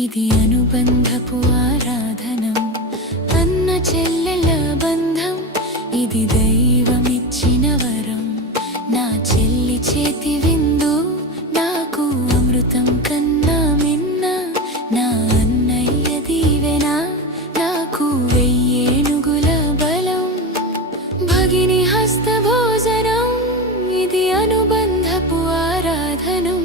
ఇది అనుబంధపు ఆరాధనం, అన్న చెల్లెల బంధం, ఇది దైవమిచ్చిన వరం. నా చెల్లి చేతి విందు నాకు అమృతం కన్నా మిన్న, నా అన్నయ్య దీవెన నాకు వెయ్యేనుగుల బలం. భగిని హస్త భోజనం, ఇది అనుబంధపు ఆరాధనం.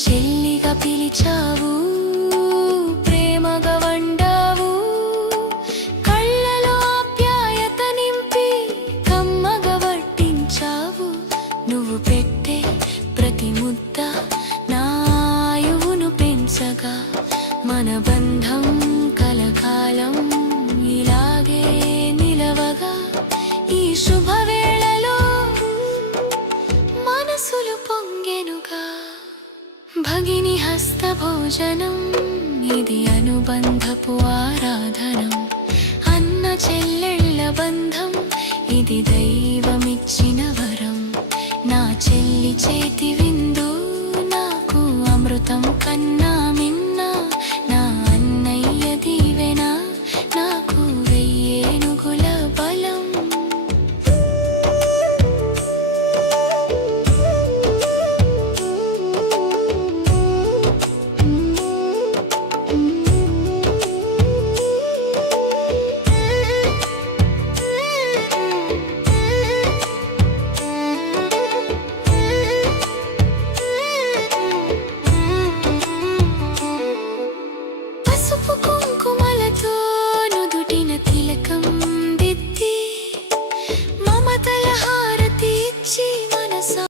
చెల్లిగా పిలిచావు, ప్రేమగా వండావు, కళ్ళలో ఆప్యాయత నింపి కమ్మగా వడ్డించావు. నువ్వు పెట్టే ప్రతి ముద్ద నా ఆయువును పెంచగా, మన బంధం కలకాలం ఇలాగే నిలవగా. ఈ శుభవేళలో మనసులు పొంగెనుగా. భగిని హస్త భోజనం, ఇది అనుబంధపు ఆరాధనం, అన్న చెల్లె